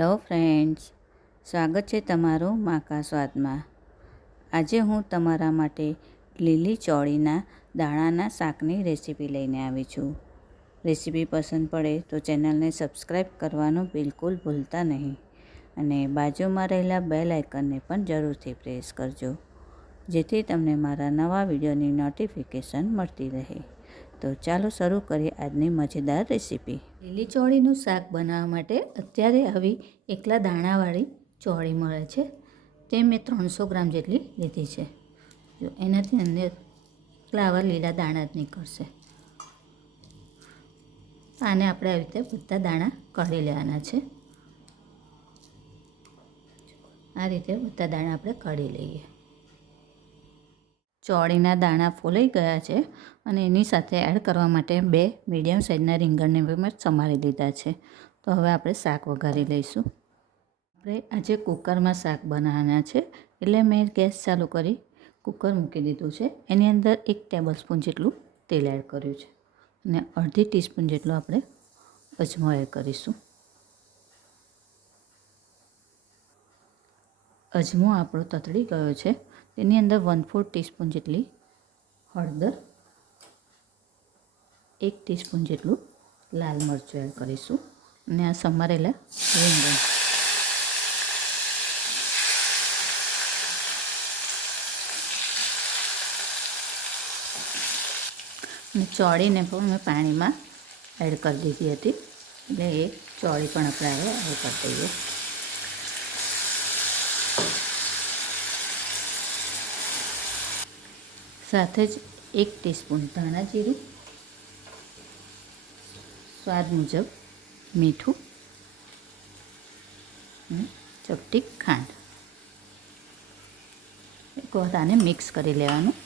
Hello friends, સ્વાગત છે તમારું માકા સ્વાદમાં। આજે હું તમારા માટે લીલી ચોળીના દાણાના શાકની રેસીપી લઈને આવી છું। રેસીપી પસંદ પડે તો ચેનલને સબસ્ક્રાઈબ કરવાનું બિલકુલ ભૂલતા નહીં અને બાજુમાં રહેલા બેલ આઇકનને પણ જરૂરથી પ્રેસ કરજો, જેથી તમને મારા નવા વિડીયોની નોટિફિકેશન મળતી રહે। તો ચાલો શરૂ કરીએ આજની મજેદાર રેસીપી। લીલી ચોળીનું શાક બનાવવા માટે અત્યારે આવી એકલા દાણાવાળી ચોળી મળે છે, તે મેં 300 ગ્રામ જેટલી લીધી છે। જો એનાથી અંદર એકલા આવા લીલા દાણા જ નીકળશે। આને આપણે આવી રીતે બધા દાણા કાઢી લેવાના છે। આ રીતે બધા દાણા આપણે કાઢી લઈએ। ચોળીના દાણા ફોલાઈ ગયા છે અને એની સાથે એડ કરવા માટે 2 મીડિયમ સાઇઝના રીંગણને મેં સમારી લીધા છે। તો હવે આપણે શાક વઘારી લઈશું। આપણે આજે કુકરમાં શાક બનાવવાના છે, એટલે મેં ગેસ ચાલુ કરી કુકર મૂકી દીધું છે। એની અંદર 1 ટેબલ સ્પૂન જેટલું તેલ એડ કર્યું છે અને અડધી ટીસ્પૂન જેટલો આપણે અજમો એડ કરીશું। અજમો આપણો તતડી ગયો છે, તેની અંદર 1/4 ટીસ્પૂન જેટલી હળદર, 1 ટીસ્પૂન જેટલું લાલ મરચું એડ કરીશું અને આ સમારેલા રીંગણ, અને ચોળીને પણ મેં પાણીમાં એડ કરી દીધી હતી, એટલે એ ચોળી પણ આપણે હવે એડ કરી દઈએ। સાથે જ 1 ટીસ્પૂન ધાણા જીરું, સ્વાદ મુજબ મીઠું અને ચપટી ખાંડ, એક વખત આને મિક્સ કરી લેવાનું।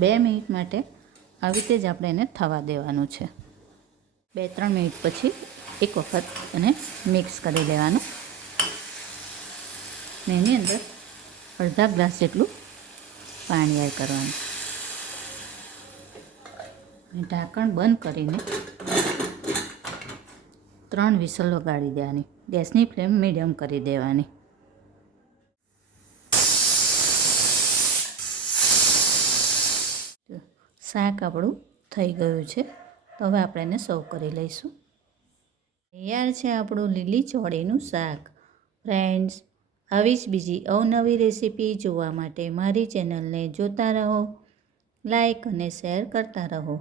બે મિનિટ માટે આવી રીતે જ આપણે એને થવા દેવાનું છે। 2-3 મિનિટ પછી એક વખત એને મિક્સ કરી લેવાનું ને એની અંદર અડધા ગ્લાસ જેટલું પાણી એડ કરવાનું અને ઢાંકણ બંધ કરીને 3 વિસલ વગાડી દેવાની। ગેસની ફ્લેમ મીડિયમ કરી દેવાની। શાક આપણું થઈ ગયું છે, તો હવે આપણે એને સર્વ કરી લઈશું। તૈયાર છે આપણું લીલી ચોળીનું શાક। ફ્રેન્ડ્સ, આવી જ બીજી અવનવી રેસીપી જોવા માટે મારી ચેનલને જોતા રહો, લાઈક અને શેર કરતા રહો।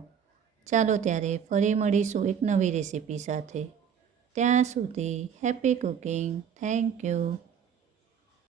ચાલો ત્યારે ફરી મળીશું એક નવી રેસીપી સાથે। ત્યાં સુધી હેપી કુકિંગ। Thank you.